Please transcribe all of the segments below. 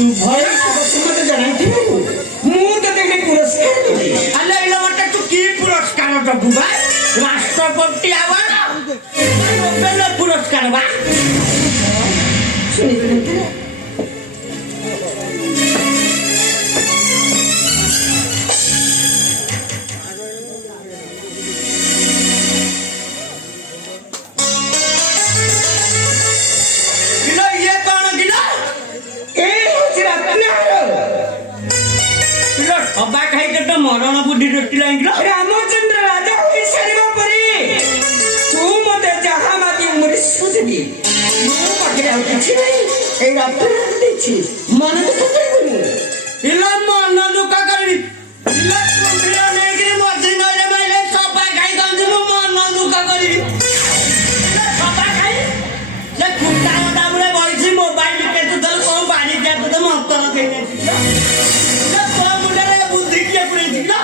भय मत जनाई मु तो पुरस्कार देबी अल्ले इला मटे तू की पुरस्कार दबु बा राष्ट्रपति अवार्ड नोबेल पुरस्कार बा सुनी मरण बुद्धि रामचंद्र राजा होई सारिबा परे तू मते जहा माती उमर सुजबी मो पाखे आउ किछि नै ए रत्न देछि मन दुख करबो इला मन दुख करी इला कुंडला नेगिरी मधि नरे माइले सपा खाई गंज मन दुख करी इला सपा खाई जे कुंडा दाबरे बइछि मोबाइल के तो दल को बाड़ी के तो मंतर देने जे तो मुंडरे बुद्धि के पुरे दिला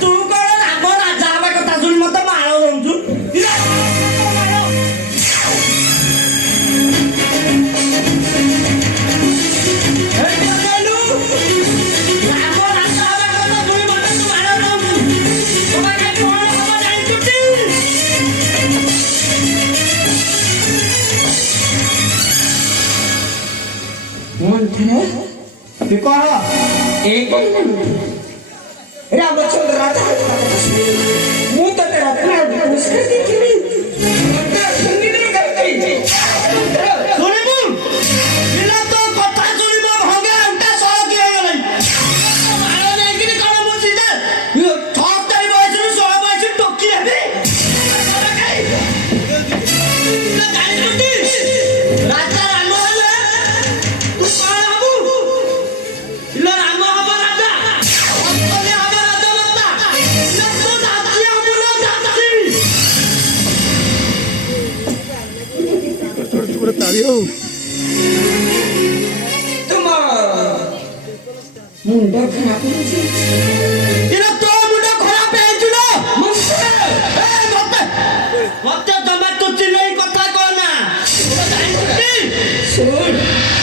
तू कोन राम राजा हवा कथा सुन मत मारो दंतु इला एक रामचंद्र राजा मु तो तेरा पुरस्कार देछि संगीत में करते सुनिबु इला तो कथा सुनिबो भगे उल्टा सह के गेलै मारो नेगिरी कोन मुछि दे ठक तरी बयसु सह बयसु टोकी हेबे इला गाई टुटी राजा राम हले तू कोन हबु इला राम हबा राजा असली हबा राजा मता इला तो नाची हबुला जाती तुम मुंडा खराब होछि इला तो मुंडा खराब हेजुलो ए मते तमे तो चिल्लाई कथा कहना सुन